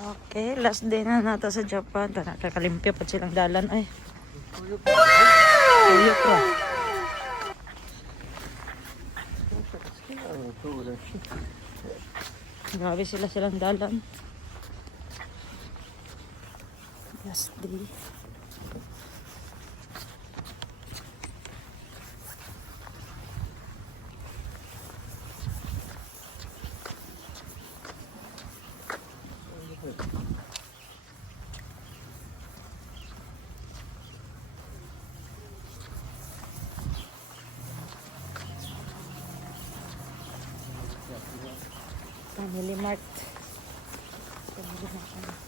Okay, last day na nato sa Japan. Nakakalimpyo pa silang dalan. Ay. Wow! Tuyok pa. Grabe silang dalan. Last day. Family Mart. Family Mart.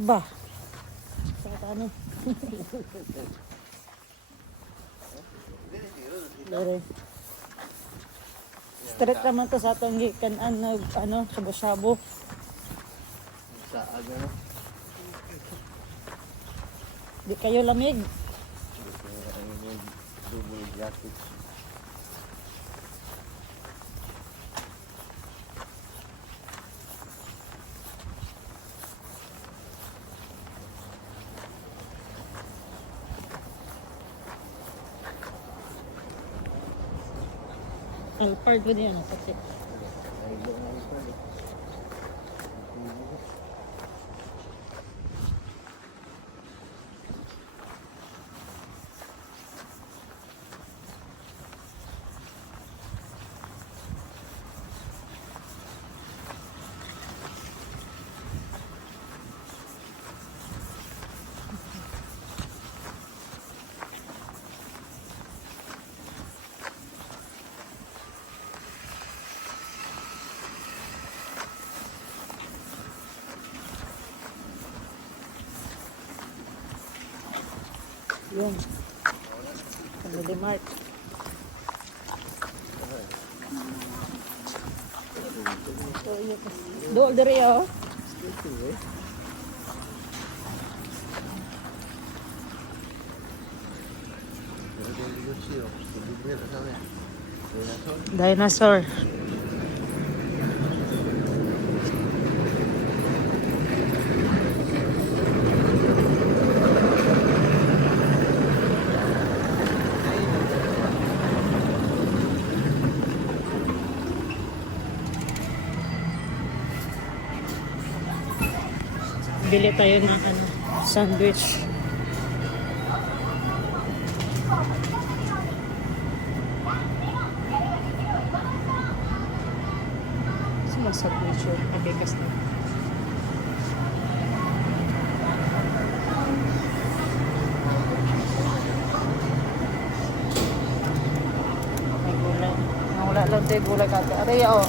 Ba? Sa ano? Dere. Straight naman to sa atong gikan-an ano, sabo-sabo. Sa ano? Di kayo lamig. Double jacket. Alpard ko din ano kasi. Yung Family Mart. Dool diri oh. Dinosaur. Bili tayo ng ano, sandwich. Saan sandwich yun? Ibigas na. May gulay. Wala lang tayo gulay kata. Aray oh.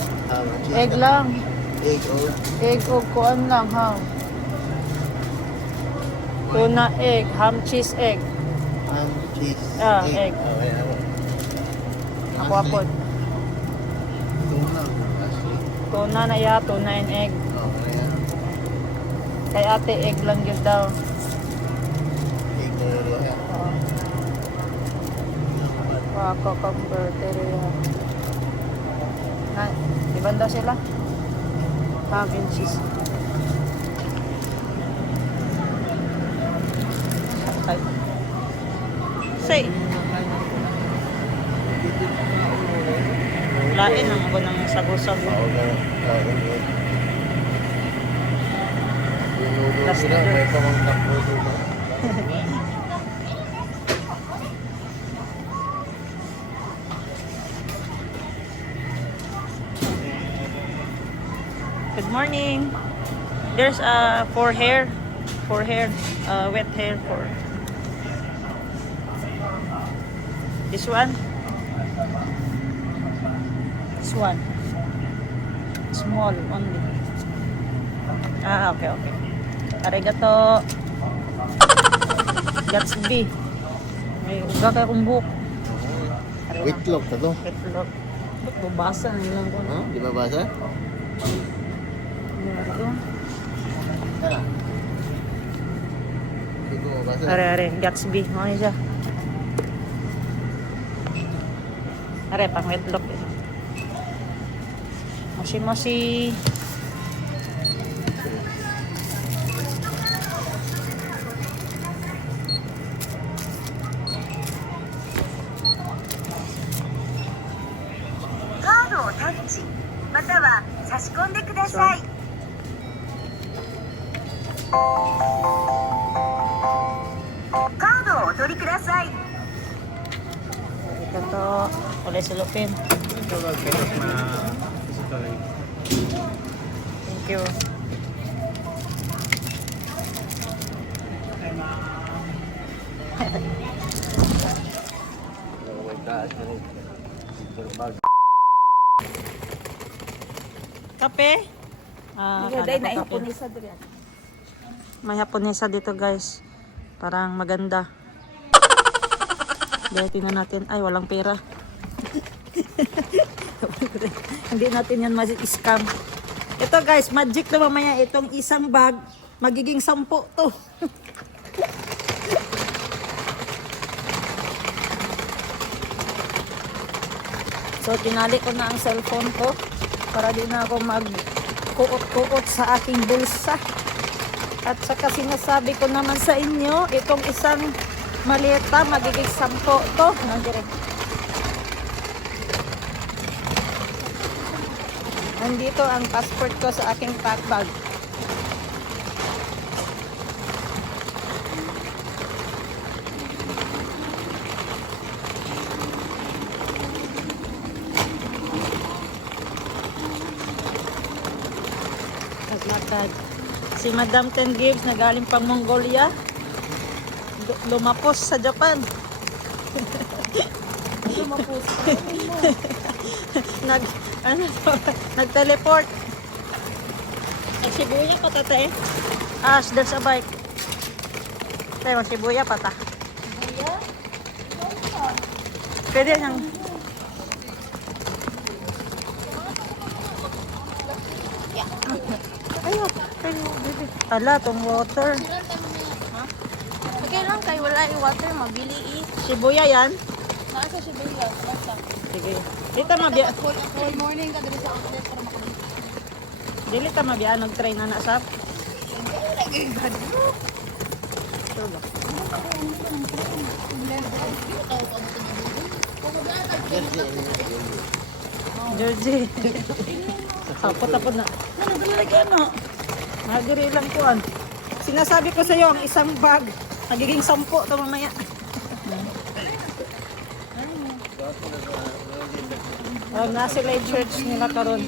Egg lang. Egg o? Egg o kuan lang ha. Tuna egg, ham cheese egg. Ham, cheese, Ah, egg. Okay, ako. Ako apod. Tuna. Asli. Tuna na ya, tuna and egg. Okay. Kay ate egg lang yun daw. Egg na rin yan. Wako converter yan. Na, di ba daw sila? Ham and cheese. Okay. Say. Lain ang ako ng sago-sago. Oo, ganun. Pinulo Last sila, order. may pamangkap po dito. Good morning. There's for hair, wet hair for. This one? This one. Small only. Ah, okay, okay. Arigato. Gatsby. May uga ka kong buhok. Witlog ka to. Itlog. Ba't bubasa na lang ko? Ha? Di ba basa? Meron. Tara. Hindi ko mabasa. Are, Gatsby. Okay siya. Are, pang itlog. Moshi-moshi. Ito, kulay silupin. Ito ba pinag na physically? Thank you. Oh my gosh. Kape? Ah, na kape. Japonesa diri. May Japonesa dito guys. Parang maganda. Dahil tingnan natin. Ay, walang pera. Hindi natin yan ma-scam. Ito guys, magic na mamaya. Itong isang bag, magiging 10 to. So, tinali ko na ang cellphone ko para di na ako mag-kuot-kuot sa aking bulsa. At saka sinasabi ko naman sa inyo, itong isang maleta, magiging 10 to. Nandito ang passport ko sa aking pack bag. Naglatag. Si Madam Ten Gibbs na galing pang Mongolia. Lumapos sa Japan. Lumapos. Nag-teleport. Nag-Shibuya pa ta eh. Ash, there's a bike. Tayo, mag-Shibuya pa ta. Pwede nang... Ayaw, pwede, baby. Ala, tong water. Okay lang kay wala i-water mabili Shibuya yan. Naa sa Shibuya, basta. Sige. Dito mabiya. Full morning ka diri sa outlet para makabili. Dili ta mabiya nag-try na nasap. Georgie. Tapos na. Ano talaga no? Magiri lang kuan. Sinasabi ko sa iyo ang isang bag nagiging 10 to mamaya. Nasa sila yung church nila karon.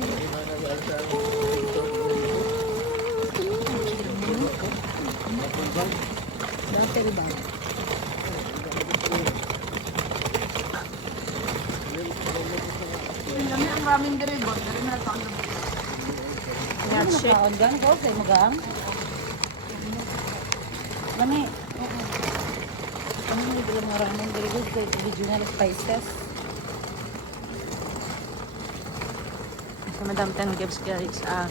Dahil ba? Kami ang ramen diri ba? Diri na ta. Yan, shake. Gan ko kay magang. Gani. Kami ni bilang ramen diri ko kay original spices. Si Madam Ten Gibbs guys ang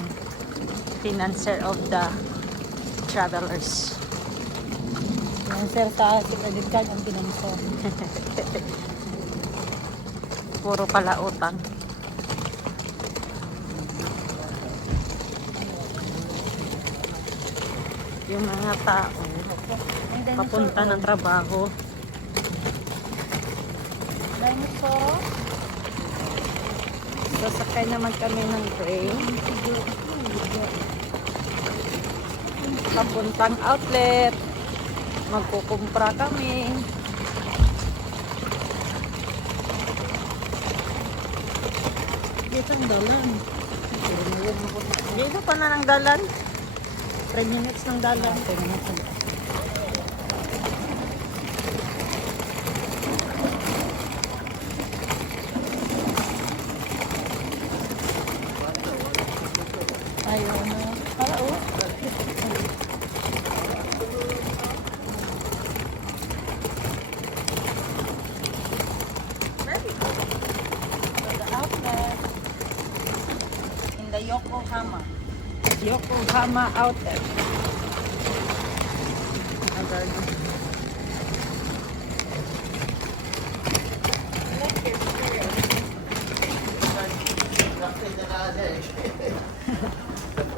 financer of the travelers. Yan sir sa credit card ang pinanso. Puro pala utang. Yung mga tao papunta ng trabaho. Dinosaur. Sasakay naman kami ng train. Papuntang outlet. Magkukumpra kami. Dito ang dalan. Dito pa na ng dalan. 3 minutes ng dalan. 10 minutes. Yokohama Outlet. Agad.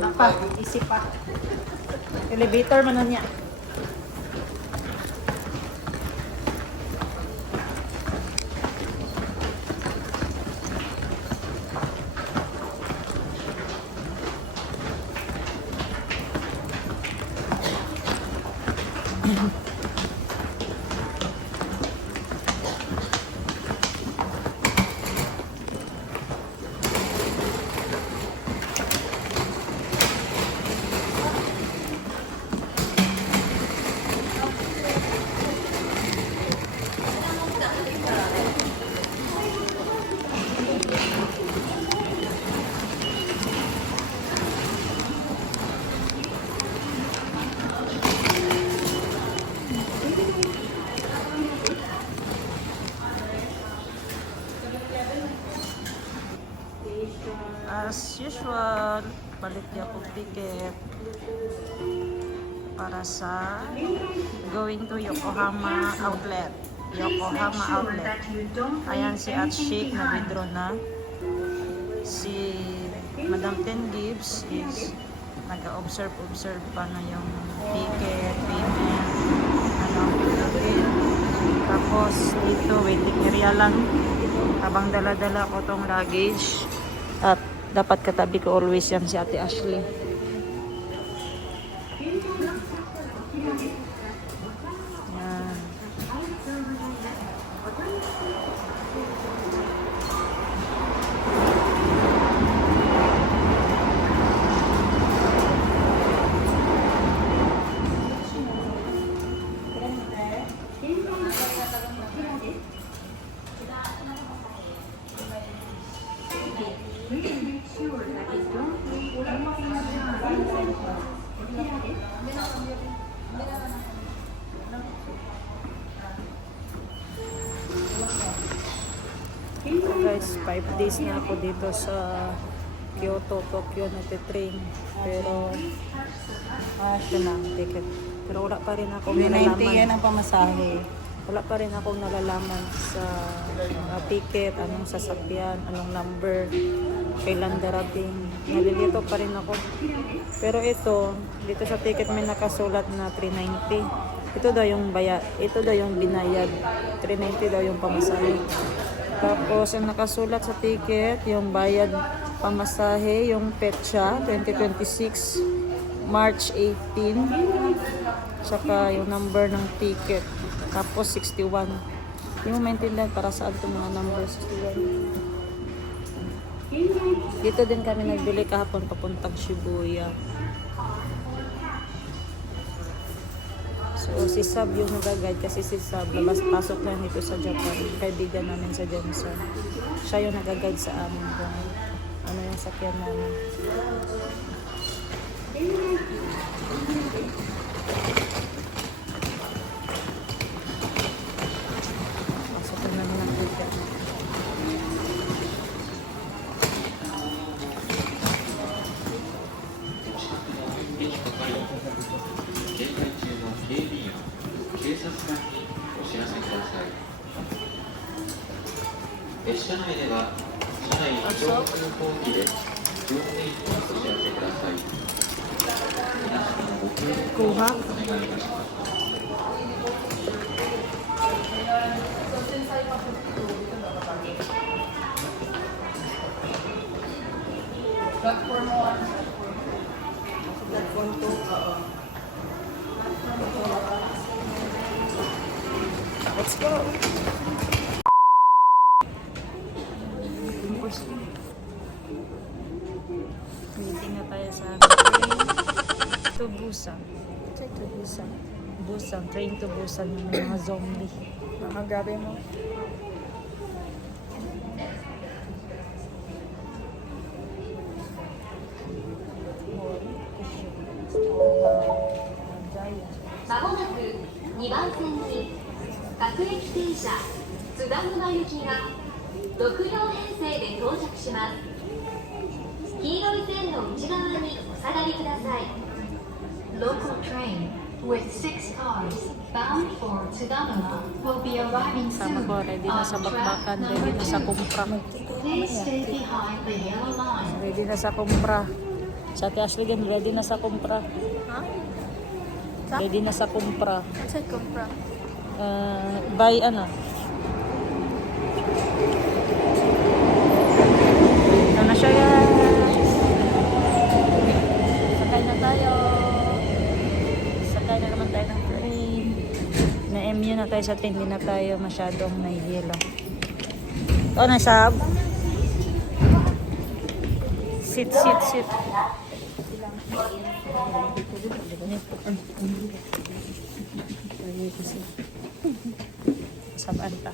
Apa, isip pa. Elevator man na niya. As usual, palit niya akong ticket para sa going to Yokohama Outlet. Yokohama Outlet. Ayan si Atshik na withdraw na. Si Madam Ten Gibbs is nag-observe pa na yung ticket, payment, ano, okay. Tapos dito waiting area lang habang dala-dala ko tong luggage. At dapat katabi ko always yan si Ate Ashley. Yan. So guys, 5 days na ako dito sa Kyoto, Tokyo nagtitrain. Pero, siya na, ticket. Pero wala pa rin ako 90 yan nalalaman. ang pamasahe. Wala pa rin ako nalalaman sa ticket, anong sasakyan, anong number, kailan darating. Nalilito pa rin ako. Pero ito, dito sa ticket may nakasulat na 390. Ito daw yung ito daw yung binayad. 390 daw yung pamasahe. Tapos ang nakasulat sa ticket, yung bayad pamasahe, yung petsa 2026 March 18. Saka yung number ng ticket. Tapos 61. Yung maintindihan para saan itong mga number 61. Dito din kami nagbili kahapon papuntang Shibuya. So si Sab yung nag-guide kasi si Sab labas-pasok lang dito sa Japan. Kaibigan namin sa Johnson. Siya yung nag-guide sa amin kung ano yung sakyan namin. Pasok na namin ang ticket. Kuha. Platform 1. Platform 2. Let's go. Meeting na tayo sa train to Busan. Check to Busan. Busan, train to Busan yung mga zombie. Magabi mo. Local train with 6 cars bound for Tsudanuma will be arriving Sama soon ko, ready na sa on track bakbakan, ready number na sa 2. kumpra. Please stay behind the yellow line. Ready na sa kumpra. Sa Ashley din, ready na sa kumpra. Ha? Ready na sa kumpra. Saan kumpra? Buy ano? Ito na siya guys. Sakay na tayo. Sakay na naman tayo ng train. Na-MU na tayo sa train. Hindi na tayo masyadong nahihilo. Ito na sab. Sit, sit, sit. Sabaan ta.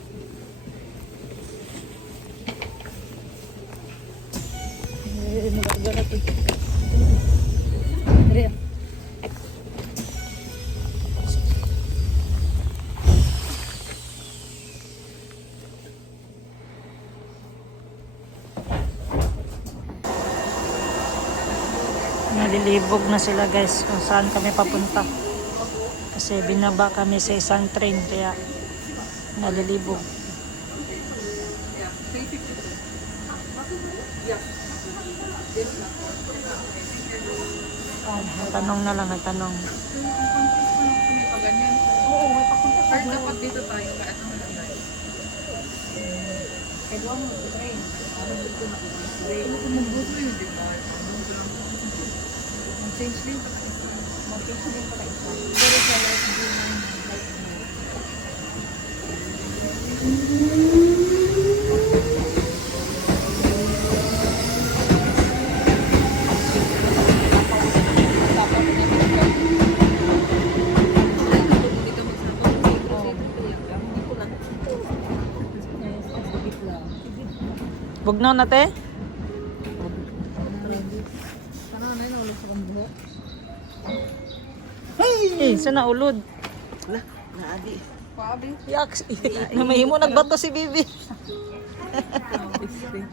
Nagagalat eh. Dere. Nalilibog na sila guys kung saan kami papunta. Kasi binaba kami sa isang train kaya nalilibog. Tanong na lang, tanong. Or dapat dito tayo kahit ang malagay. Kumubuto yun, di ba? Mag-change din pala isa. Pero sa light din ng light na. Bugnaw na te? Eh, sana ulod. Naadi. Yaks. Namahimo nagbato si Bibi.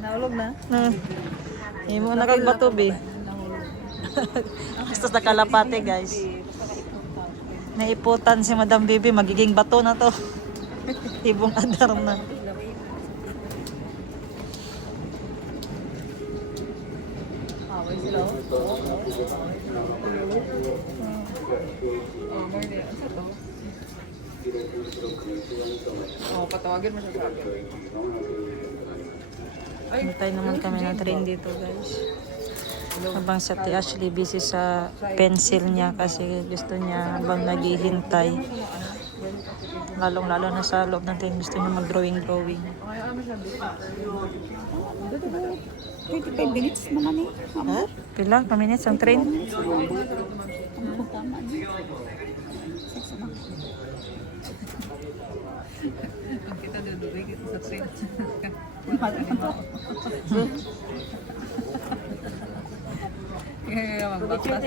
Naulog na? Himo na kagbato, Bi. Basta sa kalapate, guys. Naiputan si Madam Bibi, magiging bato na to. Ibong adar na. Patawagin mo siya sa akin. Hintay naman kami ng train dito, guys. Habang sa Ate Ashley busy sa pencil niya kasi gusto niya habang naghihintay. Lalong-lalo na sa loob ng train gusto niya mag-drawing. 25 minutes naman eh. Ha? Pila? Ka-minutes ang train? Ang kita dudugay kita sa train. Kaya magbaktas.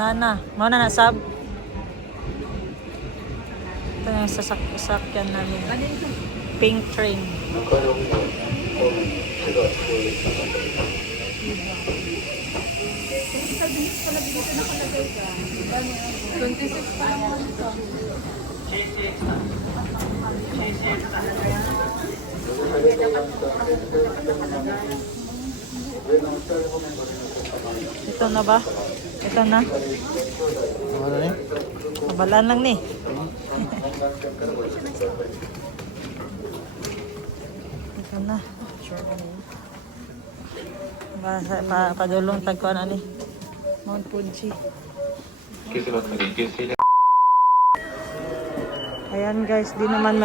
Sana. Mauna na sab. Ito na yung sasakyan namin. Pink train. 26 pa lang ito. Ito na ba? Ito na? Ano na? Kabalaan lang ni. Ito na. Padulong tagkuan na ni. Mount Fuji. Ayan guys, di naman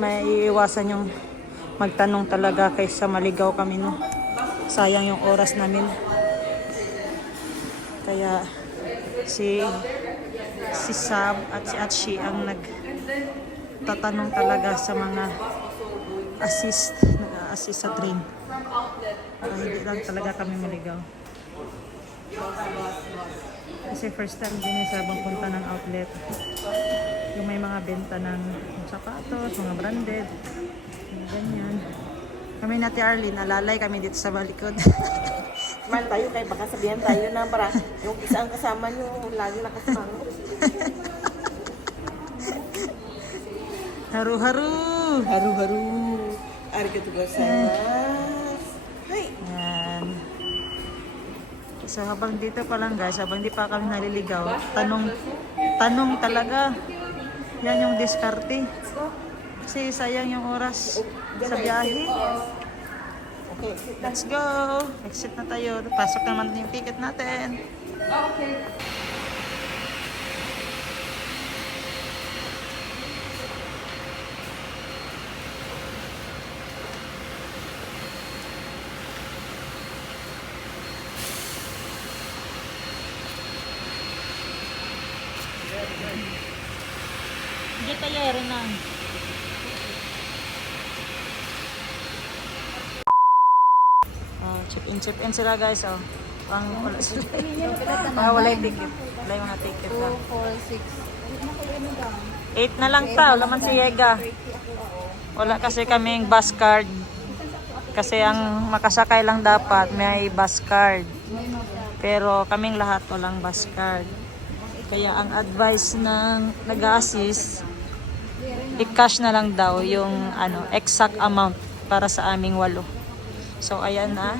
may iiwasan yung magtanong talaga kaysa maligaw kami, no. Sayang yung oras namin. Kaya si Sam at si Atshi ang nagtatanong talaga sa mga nag-assist sa train. Hindi lang talaga kami maligaw. Kasi first time din sa punta ng outlet. Yung may mga benta ng sapatos, mga branded. Ganyan. Kami na Ate Arlene, alalay kami dito sa balikod. Man tayo kay baka sabihan tayo na para yung isa ang kasama nyo lagi nakasama. Haru-haru! Haru-haru. Arigatou gozaimasu. Hay. Yan. So habang dito pa lang guys, habang di pa kami naliligaw, tanong talaga. Yan yung diskarte. Kasi sayang yung oras sa biyahe. Okay. Let's go! Exit na tayo. Pasok naman yung ticket natin. Hindi tayo rin na. Chip in sila guys. Oh. Pang wala sila. Para wala yung ticket. Wala yung mga ticket lang. 8 na lang ta. Wala man si Yega. Wala kasi kaming bus card. Kasi ang makasakay lang dapat may bus card. Pero kaming lahat walang bus card. Kaya ang advice ng nag-assist, i-cash na lang daw yung exact amount para sa aming 8. So ayan na.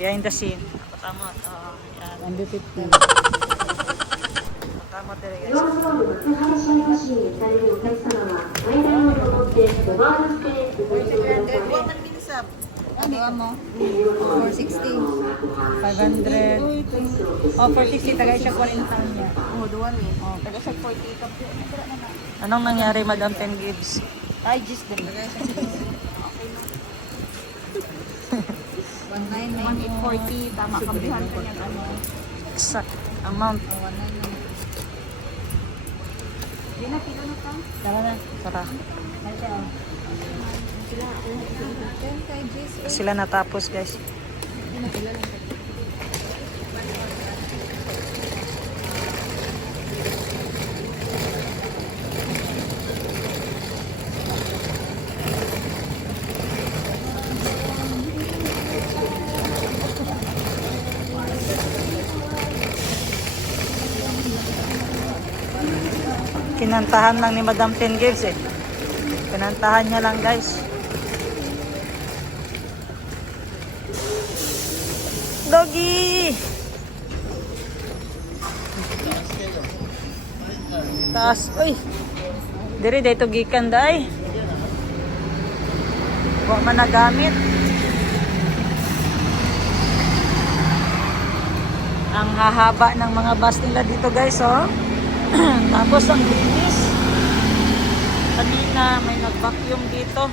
Behind the scene. Patamot. Ayan. 150. Patamot dire guys. 両方の松原市橋にされるお客様は階段を登ってドバールステージご利用ください。 Huwag man binisap. Ano mo? 460. 500. Oh, 460. Tagay siya 40 niya. Oh, duwan eh. Oh, taga siya 40. Anong nangyari Madam Ten Gibbs? Ay, just din. 1,840. Tama, kambihan ko niya. Exact amount. Hindi na, kilo na ka. Tara na. Tara. Ay, siya. Sila natapos guys. Kinantahan lang ni Madam Ten Gibbs eh. Kinantahan niya lang guys. Doggy! Taas. Uy! Diri dito gikan day. Huwag man nagamit. Ang hahaba ng mga bus nila dito guys oh. Tapos ang linis. Kanina may nag-vacuum dito.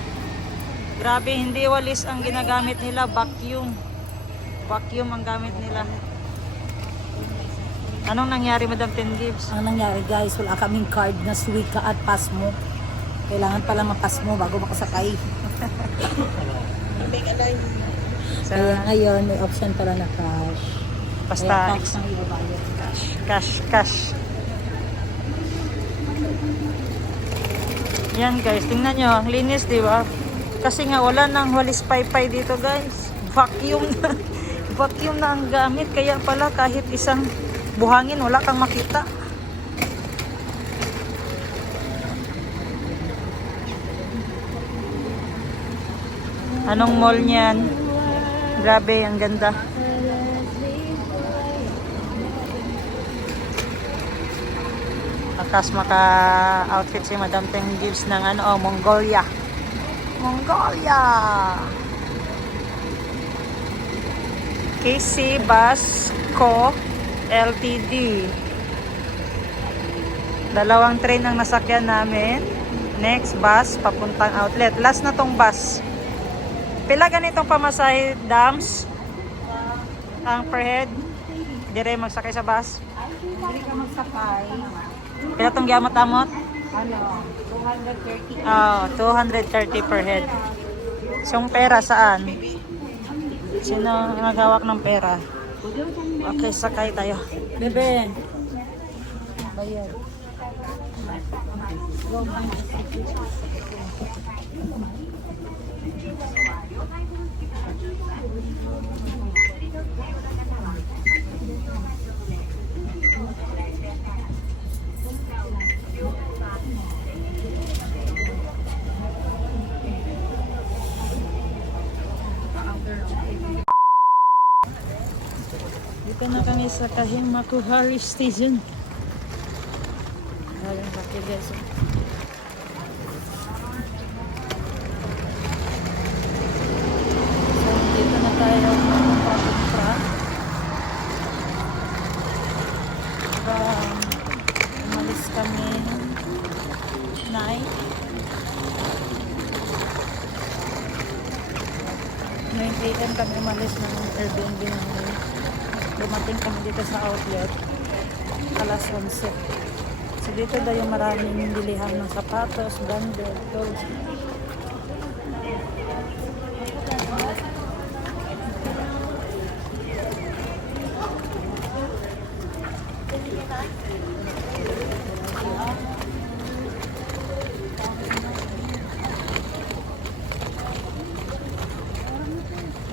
Grabe, hindi walis ang ginagamit nila, vacuum. Vacuum ang gamit nila. Anong nangyari Madam Ten Gibbs? Ang nangyari guys, wala kaming card na Suica at Pasmo. Kailangan pala mapasmo bago makasakay. So, Kaya ngayon, may option pala na cash. basta Kaya cash ang ibabayad. cash. Yan guys, tingnan nyo, ang linis, di ba? Kasi nga wala nang walis paypay dito guys. Vacuum na. Vacuum na ang gamit. Kaya pala kahit isang buhangin, wala kang makita. Anong mall niyan? Grabe, ang ganda. Akas maka-outfit si Madam Ten Gibbs ng Mongolia. Mongolia! KC Bus Co. Ltd. Dalawang train ang nasakyan namin. Next bus, papuntang outlet. Last na tong bus. Pila ganitong pamasahe, Dams? Ang per head? Dire magsakay sa bus? Hindi ka magsakay. Pila tong giamot-amot? 230. Oh, 230 per head. So, yung pera saan? Sino naghawak ng pera? Okay, sakay tayo. Bebe. Bayad. Dito na kami sa Kahimakuhari Station. Ayun, sakay guys. So, dito na tayo magpapunta. Umalis kami 9. 9 AM kami umalis ng Airbnb namin. Dumating kami dito sa outlet alas 11. So dito daw yung maraming bilihan ng sapatos, branded, clothes.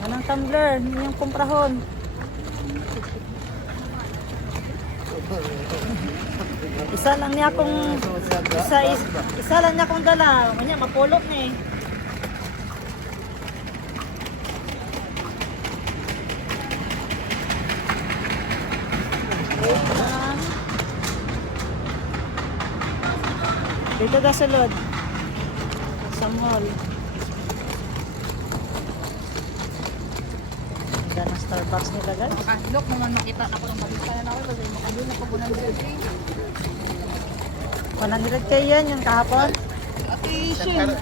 Anong tumbler? Yun yung kumprahon. Isa lang niya akong isa lang niya akong dala. Kanya mapulot ni. Dito daw sa lod. Sa mall. Ganda ng Starbucks nila guys. Look, naman nakita ako ng balita na ako. Kasi makabili na ko po ng building. 100k yan yung kahapon. Attention!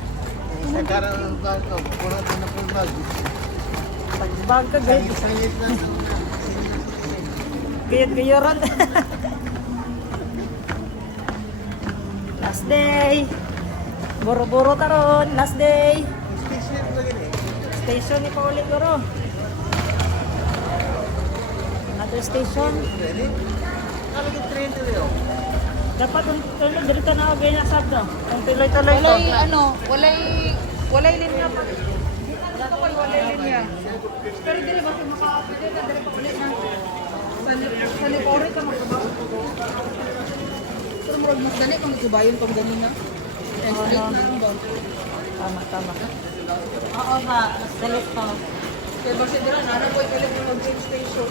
Pagbag ka guys. Gayot-gayoran. Last day. Buro-buro taron. Last day. Station ni Paulit Goro. Another station. Dapat yung dito na ako ganyan sabdo. Ang tuloy-tuloy to. Walay linya pa. Dito ko walay linya. Pero dili ba si makapili na dili pa ulit na. Sa Licore ka magkabaw. Pero murag mas dali kung ikubayon tong ganina. And straight na ang ball. Tama. Oo ba? Mas dalit to. Kaya ba siya dira, naraboy ka lang yung train station.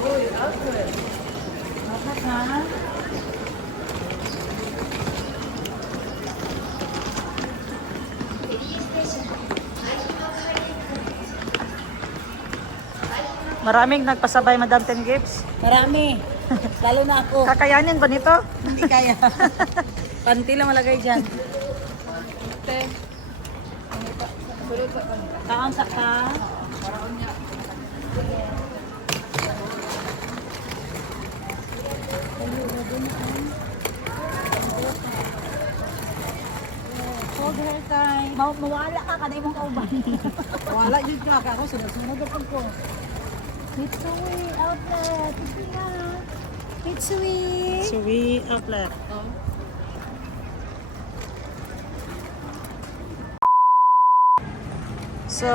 Uy, Alfred. Bakit ha? Maraming nagpasabay, Madam Ten Gibbs. Marami. Lalo na ako. Kakayanin ba nito? Hindi kaya. Panty lang malagay dyan. Te. Sulod sa kan. Kaon sa ka. Paraon niya. Over time. Mawala ka kada imong kauban. Wala yun ka. Ako sunod-sunod ko. Mitsui outlet. Ito na. Mitsui. Suwi outlet. So,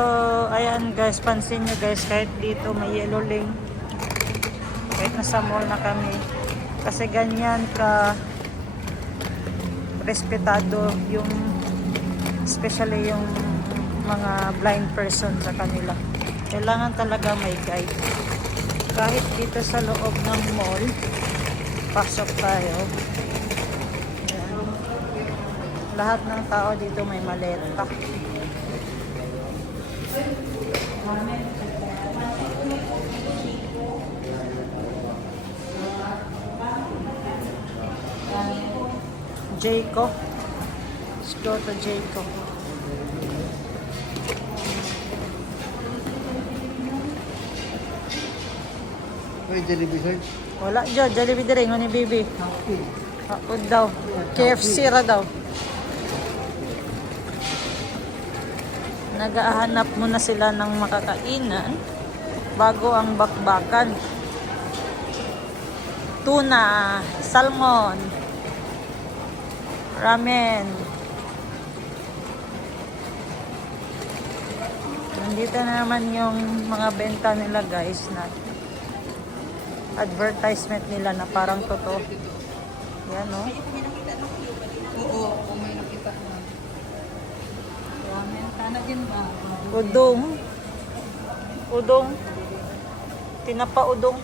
ayan guys, pansin nyo guys, kahit dito may yellow lane. Kahit nasa mall na kami. Kasi ganyan ka respetado yung especially yung mga blind person sa kanila. Kailangan talaga may guide. Kahit dito sa loob ng mall, pasok tayo. Ayan. Lahat ng tao dito may maleta. Jayco. Let's go to Jayco. Wala dyan, Jollibee din rin, ni Bibi. Hapod daw. KFC ra daw. Nagahanap muna sila ng makakainan bago ang bakbakan. Tuna, salmon, ramen. Nandito na naman yung mga benta nila guys na advertisement nila na parang totoo. Yan o. Oo, kung may nakita na. Ramen, tanagin ba? Udong. Udong. Tinapa-udong.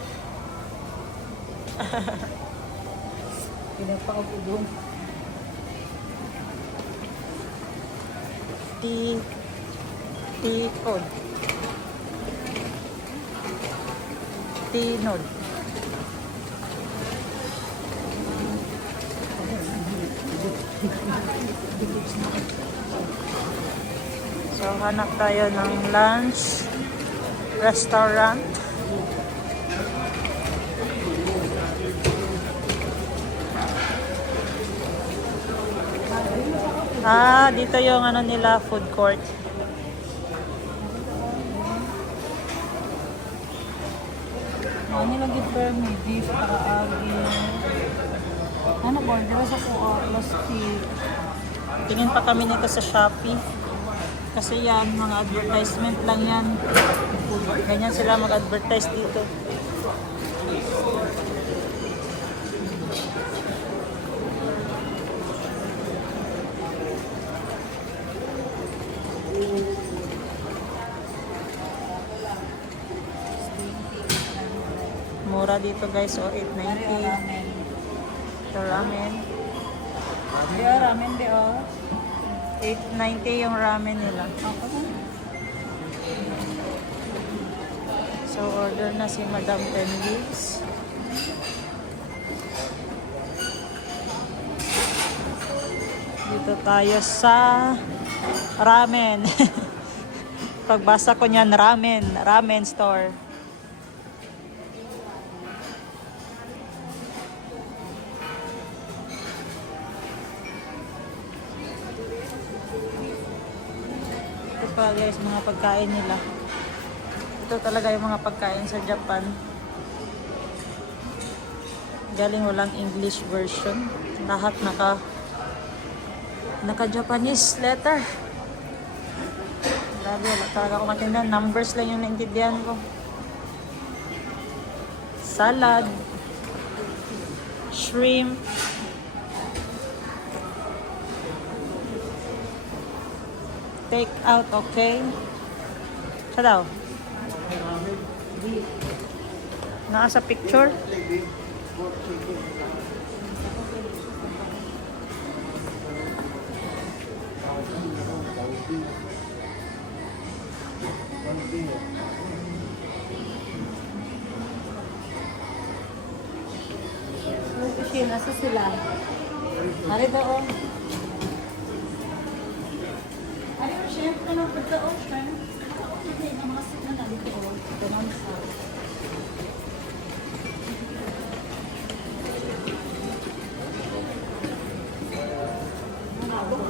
Pinapakapudong. Tinod. Tinod. So, hanap tayo ng lunch restaurant. Dito yung ano nila, food court. Ano lang yung per may beef para agi. Ano ba? Dira sa ko plastic. Tingin pa kami nito sa Shopee. Kasi yan, mga advertisement lang yan. Ganyan sila mag-advertise dito. Mura dito guys, o 890. Ito ramen. Yeah, ramen di oh. 890 yung ramen nila. So order na si Madam 10 leaves. Dito tayo sa ramen. Pagbasa ko niyan, ramen store. Ito pa guys, mga pagkain nila. Ito talaga yung mga pagkain sa Japan. Galing walang English version. Lahat naka Japanese letter. Grabe, wala talaga ako matindihan. Numbers lang yung naintindihan ko. Salad. Shrimp. Take out, okay? Sa daw? Nasa picture? Kasi nasa sila. Hari daw. Hari yung chef na lang pagkaon, chef. Hindi na mga sit na dito. Ito naman sa.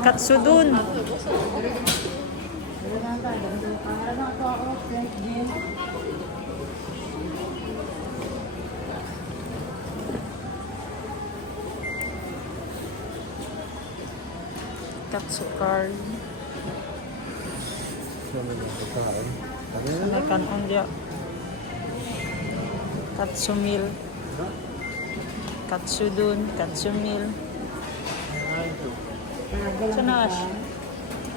Katsudon. Para na ito ako, Frank Jim. Katsukar. Sanakan on dia. Katsumil. Katsudon, katsumil. Sana Ash.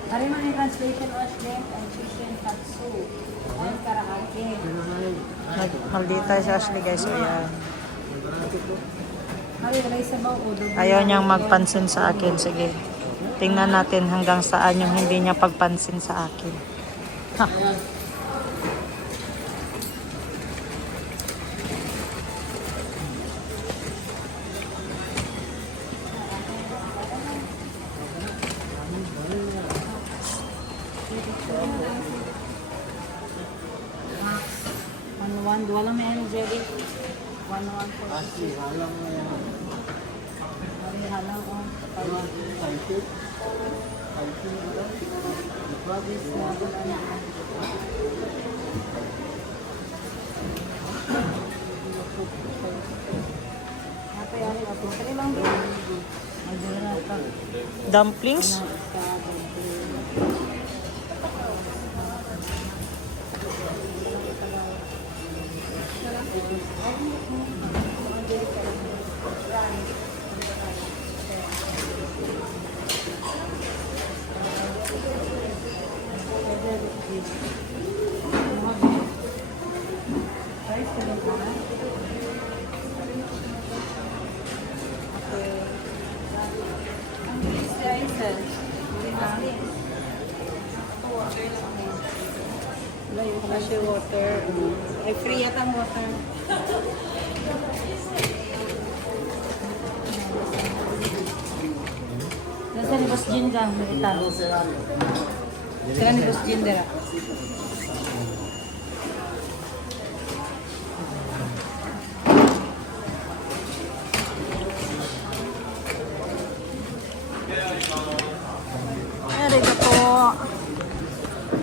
Hari man yung translation o shrimp and chicken katsu. Ay, karaake. Maldita si Ashley guys. Ayan. Hari, rice sabaw o doon. Ayaw niyang magpansin sa akin. Sige. Tingnan natin hanggang saan yung hindi niya pagpansin sa akin. Ha. One, dua lang may jelly. One for Hari halang o. Dumplings? Wala yung cashew water. Ay, free yata ang water. Nasa ni Boss Jin dyan, Sila ni Boss Jin dira.